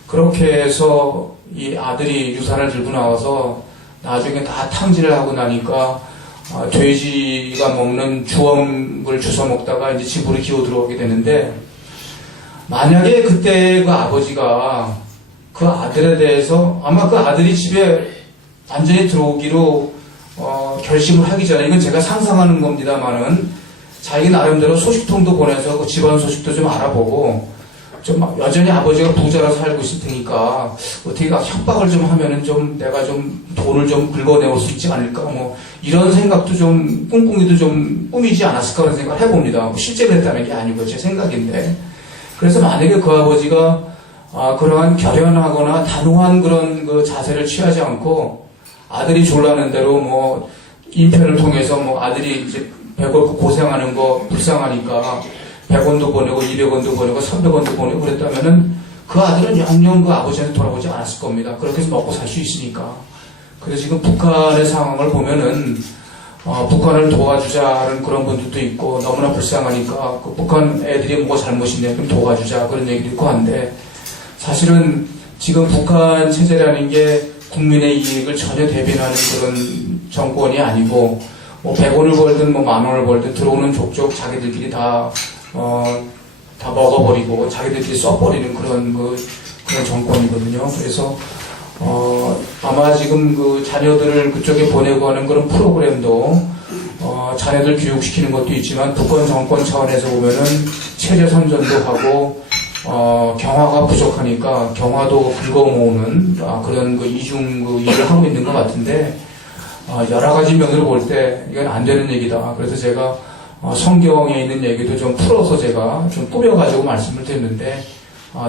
그렇게 해서 이 아들이 유산을 들고 나와서 나중에 다 탕진을 하고 나니까 돼지가 먹는 주엄을 주워 먹다가 이제 집으로 기어 들어오게 되는데, 만약에 그때 그 아버지가 그 아들에 대해서 아마 그 아들이 집에 완전히 들어오기로 결심을 하기 전에, 이건 제가 상상하는 겁니다만은 자기 나름대로 소식통도 보내서 그 집안 소식도 좀 알아보고, 좀 여전히 아버지가 부자로 살고 있을 테니까 어떻게 협박을 좀 하면은 좀 내가 좀 돈을 좀 긁어내올 수 있지 않을까, 뭐 이런 생각도 좀 꿍꿍이도 좀 꾸미지 않았을까 그런 생각을 해봅니다. 뭐 실제 그랬다는 게 아니고 제 생각인데, 그래서 만약에 그 아버지가 그러한 결연하거나 단호한 그런 그 자세를 취하지 않고 아들이 졸라는 대로 뭐 인편을 통해서 뭐 아들이 이제 배고프고 고생하는 거 불쌍하니까 100원도 보내고 200원도 보내고 300원도 보내고 그랬다면은 그 아들은 영영 그 아버지한테 돌아보지 않았을 겁니다. 그렇게 해서 먹고 살 수 있으니까. 그래서 지금 북한의 상황을 보면은 북한을 도와주자는 그런 분들도 있고, 너무나 불쌍하니까 그 북한 애들이 뭐가 잘못이냐 그럼 도와주자 그런 얘기도 있고 한데, 사실은 지금 북한 체제라는 게 국민의 이익을 전혀 대변하는 그런 정권이 아니고, 뭐 100원을 벌든 뭐 10,000원을 벌든 들어오는 족족 자기들끼리 다 먹어버리고 자기들끼리 써버리는 그런 정권이거든요. 그래서 아마 지금 그 자녀들을 그쪽에 보내고 하는 그런 프로그램도 자녀들 교육시키는 것도 있지만 북한 정권 차원에서 보면은 체제 선전도 하고 경화가 부족하니까 경화도 긁어모으는 그런 그 이중 그 일을 하고 있는 것 같은데, 여러 가지 면으로 볼 때 이건 안 되는 얘기다. 그래서 제가 성경에 있는 얘기도 좀 풀어서 제가 좀 꾸며가지고 말씀을 드렸는데,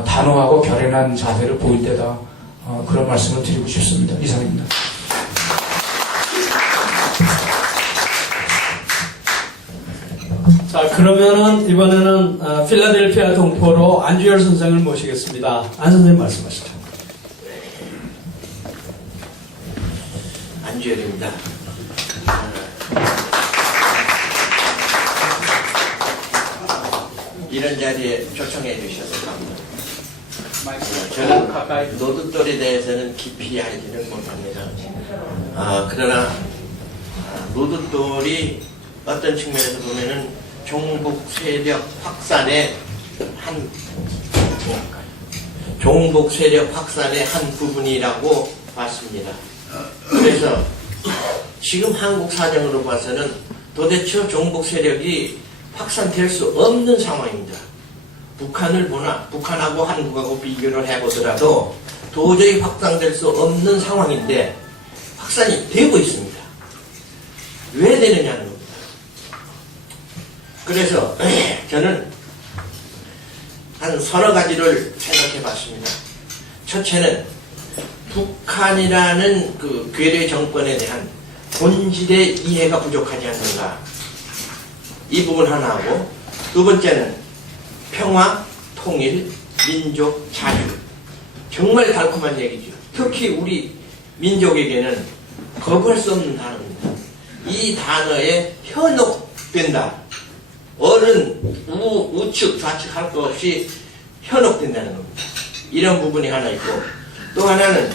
단호하고 결연한 자세를 보일 때다. 그런 말씀을 드리고 싶습니다. 이상입니다. 자, 그러면은 이번에는 필라델피아 동포로 안주열 선생을 모시겠습니다. 안 선생님 말씀하시죠. 안주열입니다. 이런 자리에 초청해 주셔서 감사합니다. 저는 노드돌에 대해서는 깊이 알지는 못합니다. 그러나 노드돌이 어떤 측면에서 보면은 종북 세력 확산의 한 부분이라고 봤습니다. 그래서 지금 한국 사정으로 봐서는 도대체 종북 세력이 확산될 수 없는 상황입니다. 북한하고 한국하고 비교를 해보더라도 도저히 확산될 수 없는 상황인데 확산이 되고 있습니다. 왜 되느냐는 겁니다. 그래서 저는 한 서너 가지를 생각해 봤습니다. 첫째는 북한이라는 그 괴뢰 정권에 대한 본질의 이해가 부족하지 않는가, 이 부분 하나하고, 두 번째는 평화, 통일, 민족, 자유. 정말 달콤한 얘기죠. 특히 우리 민족에게는 거부할 수 없는 단어입니다. 이 단어에 현혹된다. 어른, 우측, 좌측 할 것 없이 현혹된다는 겁니다. 이런 부분이 하나 있고, 또 하나는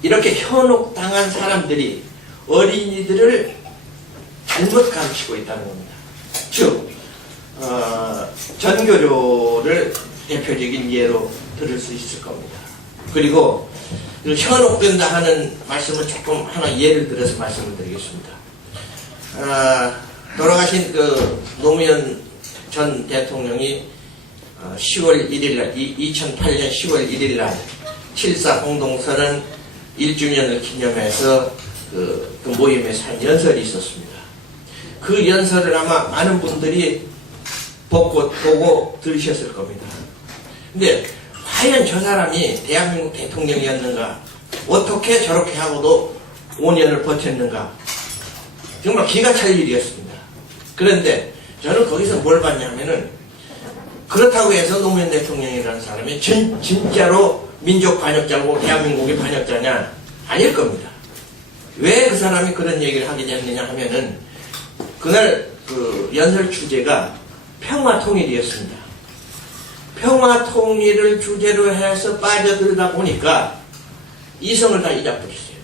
이렇게 현혹당한 사람들이 어린이들을 잘못 가르치고 있다는 겁니다. 즉 전교조를 대표적인 예로 들을 수 있을 겁니다. 그리고 그 현혹된다 하는 말씀을 조금 하나 예를 들어서 말씀을 드리겠습니다. 돌아가신 그 노무현 전 대통령이 10월 1일날 2008년 10월 1일날 7.4 공동선언 1주년을 기념해서 그 모임에서 한 연설이 있었습니다. 그 연설을 아마 많은 분들이 보고 들으셨을 겁니다. 근데 과연 저 사람이 대한민국 대통령이었는가? 어떻게 저렇게 하고도 5년을 버텼는가? 정말 기가 찰 일이었습니다. 그런데 저는 거기서 뭘 봤냐면은, 그렇다고 해서 노무현 대통령이라는 사람이 진짜로 민족 반역자고 대한민국의 반역자냐? 아닐 겁니다. 왜 그 사람이 그런 얘기를 하게 됐느냐 하면은, 그날 그 연설 주제가 평화 통일이었습니다. 평화 통일을 주제로 해서 빠져들다 보니까 이성을 다 잊어버렸어요.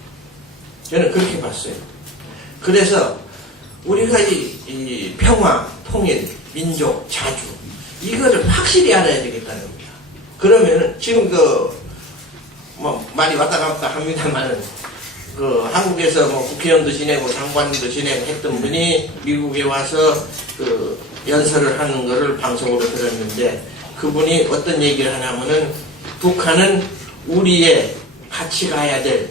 저는 그렇게 봤어요. 그래서 우리가 이 평화, 통일, 민족, 자주, 이거를 확실히 알아야 되겠다는 겁니다. 그러면은 지금 뭐 많이 왔다 갔다 합니다만은, 한국에서 뭐 국회의원도 지내고 장관도 지내고 했던 분이 미국에 와서 연설을 하는 거를 방송으로 들었는데, 그분이 어떤 얘기를 하냐면은, 북한은 우리의 같이 가야 될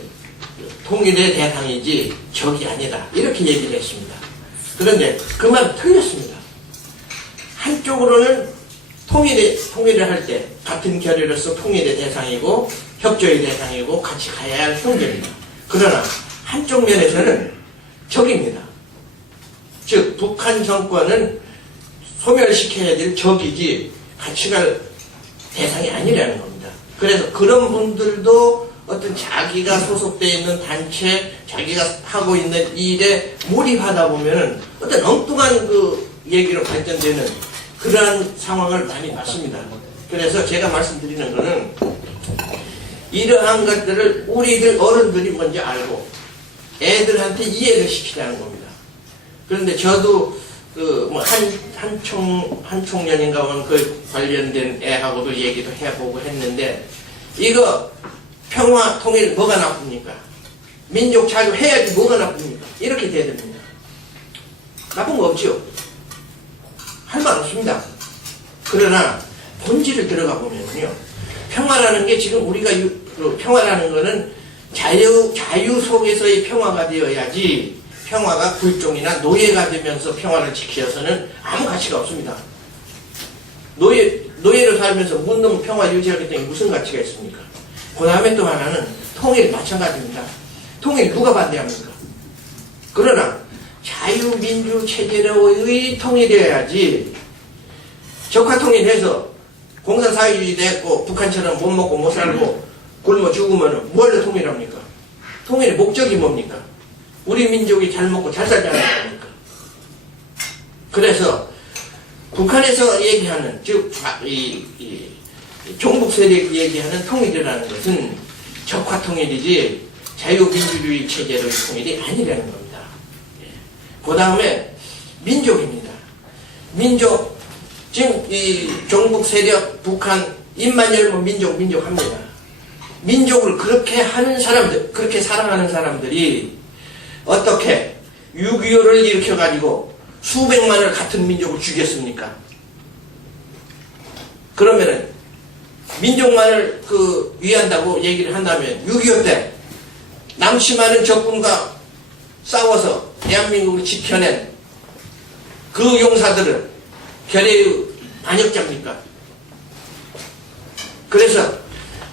통일의 대상이지 적이 아니다, 이렇게 얘기를 했습니다. 그런데 그 말 틀렸습니다. 한쪽으로는 통일을 할 때 같은 결의로서 통일의 대상이고 협조의 대상이고 같이 가야 할 형제입니다. 그러나 한쪽 면에서는 적입니다. 즉 북한 정권은 소멸시켜야 될 적이지 같이 갈 대상이 아니라는 겁니다. 그래서 그런 분들도 어떤 자기가 소속되어 있는 단체, 자기가 하고 있는 일에 몰입하다 보면은 어떤 엉뚱한 얘기로 발전되는 그러한 상황을 많이 봤습니다. 그래서 제가 말씀드리는 것은, 이러한 것들을 우리들 어른들이 먼저 알고 애들한테 이해를 시키자는 겁니다. 그런데 저도 한 총련인가 그 관련된 애하고도 얘기도 해보고 했는데, 이거 평화, 통일 뭐가 나쁩니까? 민족 자주 해야지 뭐가 나쁩니까? 이렇게 돼야 됩니다. 나쁜 거 없죠? 할 말 없습니다. 그러나 본질을 들어가 보면요, 평화라는 게 지금 우리가 평화라는 거는 자유 속에서의 평화가 되어야지, 평화가 굴종이나 노예가 되면서 평화를 지키어서는 아무 가치가 없습니다. 노예로 살면서 묻는 평화 유지하기 때문에 무슨 가치가 있습니까? 그 다음에 또 하나는 통일, 마찬가지입니다. 통일 누가 반대합니까? 그러나 자유민주 체제로의 통일이어야지, 적화통일해서 공산사회주의 됐고 북한처럼 못 먹고 못 살고 굶어 죽으면 뭘로 통일합니까? 통일의 목적이 뭡니까? 우리 민족이 잘 먹고 잘 살지 않을 겁니까? 그래서 북한에서 얘기하는, 즉 종북 세력이 얘기하는 통일이라는 것은 적화통일이지 자유민주주의 체제로의 통일이 아니라는 겁니다. 그 다음에 민족입니다. 민족, 지금 이 종북 세력, 북한 입만 열면 민족 합니다. 민족을 그렇게 하는 사람들, 그렇게 사랑하는 사람들이 어떻게 6.25를 일으켜가지고 수백만을 같은 민족을 죽였습니까? 그러면은 민족만을 위한다고 얘기를 한다면 6.25 때 남치 많은 적군과 싸워서 대한민국을 지켜낸 그 용사들은 결의의 반역자입니까? 그래서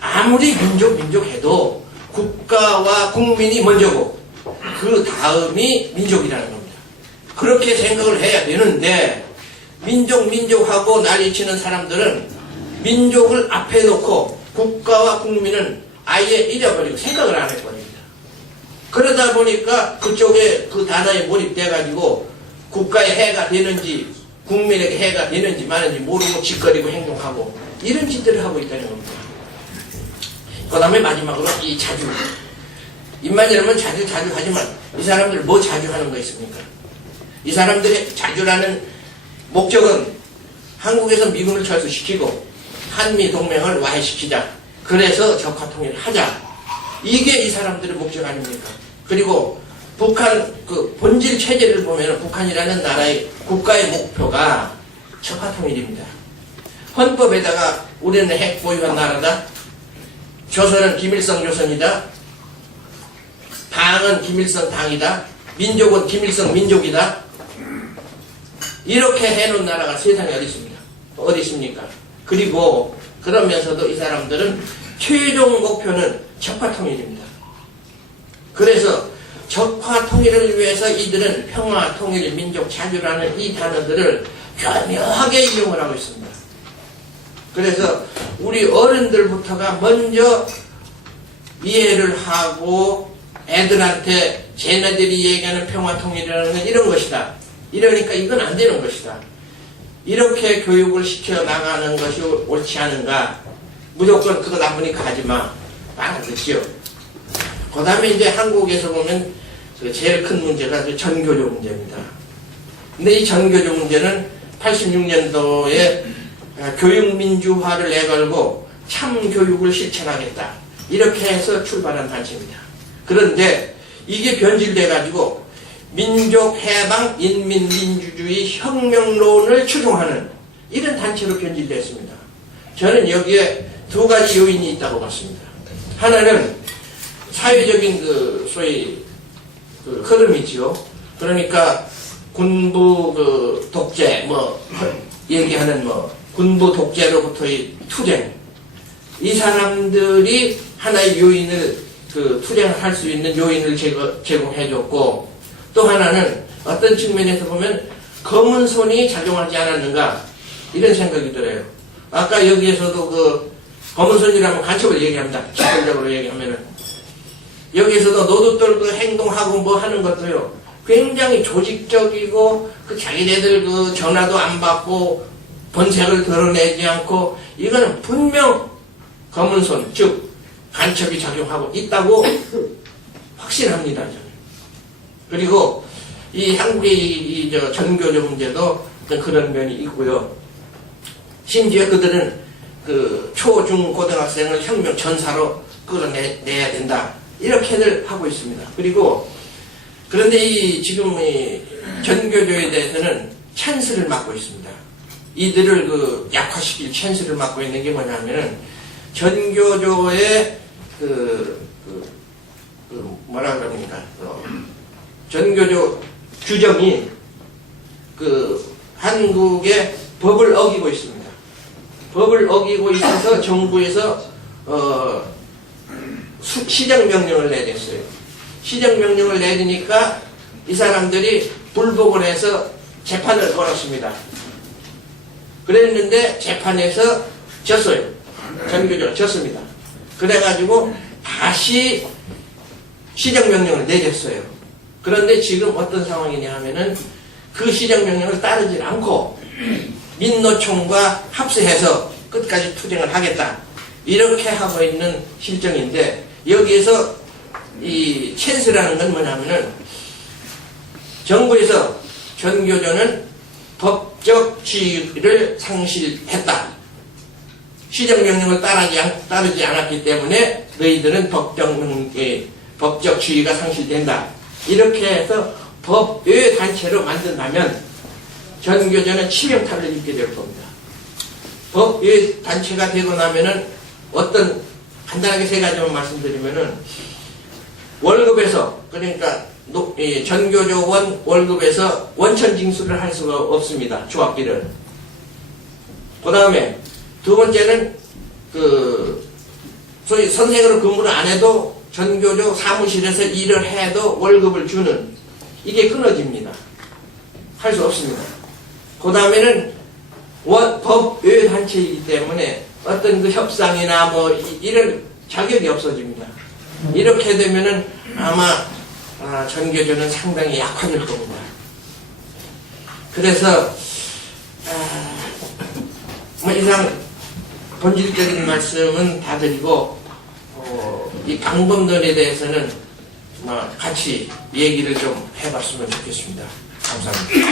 아무리 민족 해도 국가와 국민이 먼저고 그 다음이 민족이라는 겁니다. 그렇게 생각을 해야 되는데 민족하고 난리치는 사람들은 민족을 앞에 놓고 국가와 국민은 아예 잊어버리고 생각을 안 해버립니다. 그러다 보니까 그쪽에 그 단어에 몰입돼가지고 국가에 해가 되는지 국민에게 해가 되는지 마는지 모르고 짓거리고 행동하고 이런 짓들을 하고 있다는 겁니다. 그 다음에 마지막으로 이 자주. 입만 열면 자주 하지만 이 사람들 뭐 자주 하는 거 있습니까? 이 사람들의 자주라는 목적은 한국에서 미군을 철수시키고 한미 동맹을 와해시키자. 그래서 적화통일을 하자. 이게 이 사람들의 목적 아닙니까? 그리고 북한 본질 체제를 보면 북한이라는 나라의 국가의 목표가 적화통일입니다. 헌법에다가 우리는 핵 보유한 나라다. 조선은 김일성 조선이다. 당은 김일성 당이다. 민족은 김일성 민족이다. 이렇게 해놓은 나라가 세상에 어디 있습니까? 어디 있습니까? 그리고 그러면서도 이 사람들은 최종 목표는 적화통일입니다. 그래서 적화통일을 위해서 이들은 평화, 통일, 민족, 자주라는 이 단어들을 교묘하게 이용을 하고 있습니다. 그래서 우리 어른들부터가 먼저 이해를 하고 애들한테 쟤네들이 얘기하는 평화, 통일이라는 건 이런 것이다. 이러니까 이건 안 되는 것이다. 이렇게 교육을 시켜 나가는 것이 옳지 않은가. 무조건 그거 나쁘니까 하지 마. 말하겠죠. 그 다음에 이제 한국에서 보면 제일 큰 문제가 전교조 문제입니다. 근데 이 전교조 문제는 86년도에 교육민주화를 내걸고 참교육을 실천하겠다. 이렇게 해서 출발한 단체입니다. 그런데 이게 변질돼가지고 민족해방, 인민민주주의 혁명론을 추종하는 이런 단체로 변질됐습니다. 저는 여기에 두 가지 요인이 있다고 봤습니다. 하나는 사회적인 소위 흐름이지요. 그러니까 군부 독재, 얘기하는 군부 독재로부터의 투쟁. 이 사람들이 하나의 요인을, 투쟁을 할 수 있는 요인을 제공해줬고, 또 하나는 어떤 측면에서 보면 검은 손이 작용하지 않았는가, 이런 생각이 들어요. 아까 여기에서도 검은 손이라면 간첩을 얘기합니다. 기본적으로 얘기하면은. 여기에서도 노두돌 행동하고 뭐 하는 것도요, 굉장히 조직적이고, 자기네들 전화도 안 받고, 본색을 드러내지 않고, 이거는 분명 검은 손, 즉, 간첩이 작용하고 있다고 확신합니다, 저는. 그리고 이 한국의 전교조 문제도 그런 면이 있고요. 심지어 그들은 초, 중, 고등학생을 혁명 전사로 끌어내야 된다. 이렇게들 하고 있습니다. 그런데 지금 전교조에 대해서는 찬스를 맡고 있습니다. 이들을 약화시킬 찬스를 맡고 있는 게 뭐냐면은 전교조의 뭐라 그럽니까? 전교조 규정이 한국의 법을 어기고 있습니다. 법을 어기고 있어서 정부에서 시정명령을 내렸어요. 시정명령을 내리니까 이 사람들이 불복을 해서 재판을 걸었습니다. 그랬는데 재판에서 졌어요. 전교조가 졌습니다. 그래가지고 다시 시정명령을 내렸어요. 그런데 지금 어떤 상황이냐 하면은 그 시정명령을 따르지 않고 민노총과 합세해서 끝까지 투쟁을 하겠다. 이렇게 하고 있는 실정인데, 여기에서 이 찬스라는 건 뭐냐면은 정부에서 전교조는 법적 지위를 상실했다. 시정명령을 따르지 않았기 때문에 너희들은 법적 지위가 상실된다. 이렇게 해서 법외 단체로 만든다면 전교조는 치명타를 입게 될 겁니다. 법외 단체가 되고 나면은 어떤 간단하게 세 가지만 말씀드리면은 월급에서 그러니까 이 전교조원 월급에서 원천 징수를 할 수가 없습니다. 휴학비를. 그 다음에 두 번째는 소위 선생으로 근무를 안 해도 전교조 사무실에서 일을 해도 월급을 주는 이게 끊어집니다. 할 수 없습니다. 그 다음에는 법외단체이기 때문에 어떤 그 협상이나 뭐 이런 자격이 없어집니다. 이렇게 되면은 아마 전교조는 상당히 약화될 겁니다. 그래서 뭐 이상 본질적인 말씀은 다 드리고 이 방법론에 대해서는 같이 얘기를 좀 해봤으면 좋겠습니다. 감사합니다.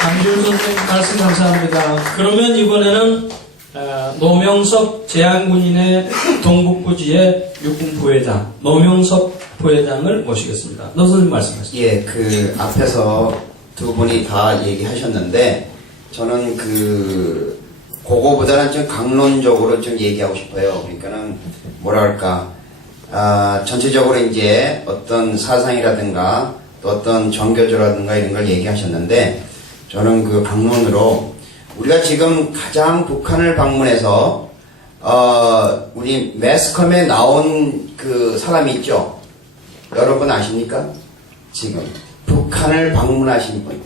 강준 선생님 말씀 감사합니다. 그러면 이번에는 노명섭 제안군인의 동북부지의 육군 부회장 노명섭 부회장을 모시겠습니다. 노 선생님 말씀하시죠. 예, 그 앞에서 두 분이 다 얘기하셨는데 저는 그거보다는 좀 강론적으로 좀 얘기하고 싶어요. 그러니까는 뭐랄까 전체적으로 이제 어떤 사상이라든가 또 어떤 정교조라든가 이런 걸 얘기하셨는데 저는 그 강론으로 우리가 지금 가장 북한을 방문해서 우리 매스컴에 나온 그 사람이 있죠. 여러분 아십니까? 지금 북한을 방문하신 분.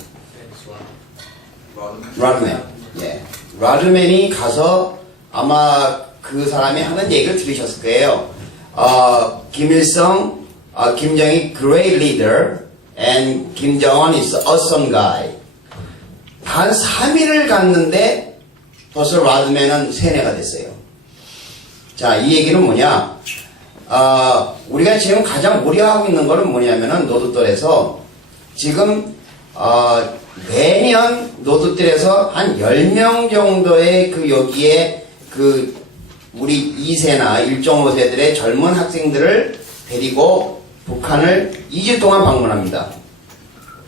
라드맨. 예. 라드맨이 가서 아마 그 사람이 하는 얘기를 들으셨을 거예요. 김일성, 김정일 great leader and Kim Jong-un is awesome guy. 단 3일을 갔는데 벌써 라드맨은 세뇌가 됐어요. 자, 이 얘기는 뭐냐? 우리가 지금 가장 우려하고 있는 거는 뭐냐면은 노드돌에서 지금 매년 노드뜰에서 한 10명 정도의 여기에 우리 2세나 1.5세들의 젊은 학생들을 데리고 북한을 2주 동안 방문합니다.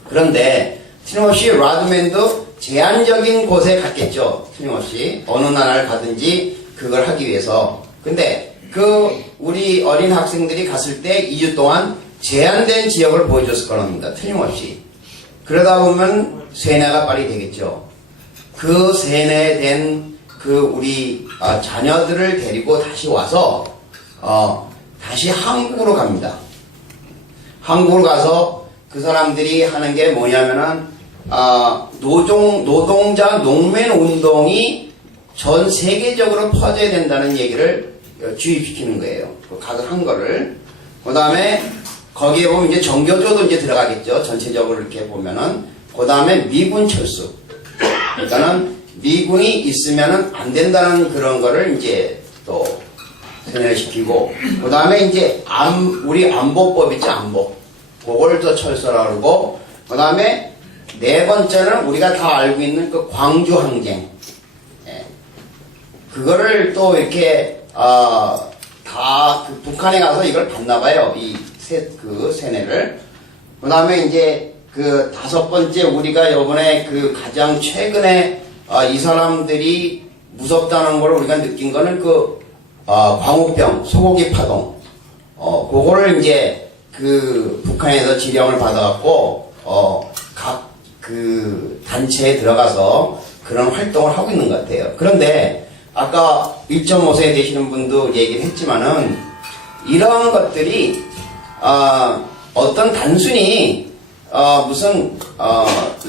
그런데 틀림없이 라드맨도 제한적인 곳에 갔겠죠. 틀림없이 어느 나라를 가든지 그걸 하기 위해서. 근데 우리 어린 학생들이 갔을 때 2주 동안 제한된 지역을 보여줬을 겁니다. 틀림없이. 그러다 보면 세뇌가 빨리 되겠죠. 그 세뇌된 우리 자녀들을 데리고 다시 와서 다시 한국으로 갑니다. 한국으로 가서 그 사람들이 하는 게 뭐냐면은 노동자 농민 운동이 전 세계적으로 퍼져야 된다는 얘기를 주입시키는 거예요. 가서 한 거를. 그 다음에 거기에 보면 이제 정교조도 이제 들어가겠죠. 전체적으로 이렇게 보면은. 그 다음에 미군 철수. 그러니까는 미군이 있으면은 안 된다는 그런 거를 이제 또 세뇌시키고. 그 다음에 이제 우리 안보법 있죠, 안보. 그걸 또 철수라 그러고. 그 다음에 네 번째는 우리가 다 알고 있는 그 광주 항쟁. 예. 그거를 또 이렇게, 다 북한에 가서 이걸 봤나봐요. 그 세뇌를. 그 다음에 이제 다섯 번째 우리가 요번에 가장 최근에 이 사람들이 무섭다는 걸 우리가 느낀 거는 광우병, 소고기 파동. 그거를 이제 북한에서 지령을 받아갖고 각 단체에 들어가서 그런 활동을 하고 있는 것 같아요. 그런데 아까 1.5세 되시는 분도 얘기를 했지만은 이런 것들이 어떤 단순히 무슨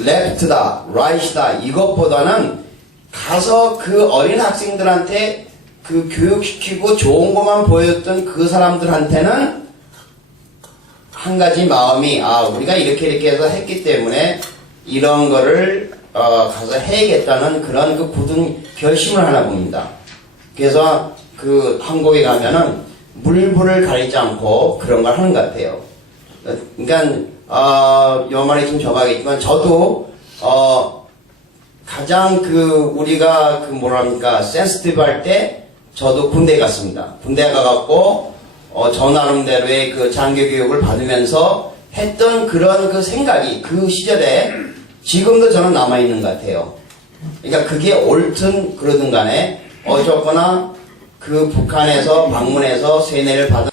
레프트다, 라이트다 이것보다는 가서 어린 학생들한테 교육시키고 좋은 것만 보여줬던 그 사람들한테는 한 가지 마음이 우리가 이렇게 해서 했기 때문에 이런 거를 가서 해야겠다는 그런 굳은 결심을 하나 봅니다. 그래서 한국에 가면은 물불을 가리지 않고 그런 걸 하는 것 같아요. 그러니까 요 말이 좀 적하겠지만 저도 가장 우리가 뭐랍니까 센시티브 할 때 저도 군대에 갔습니다. 군대에 가갖고 저 나름대로의 장교 교육을 받으면서 했던 그런 생각이 시절에 지금도 저는 남아있는 것 같아요. 그러니까 그게 옳든 그러든 간에 어쨌거나 그 북한에서 방문해서 세뇌를 받은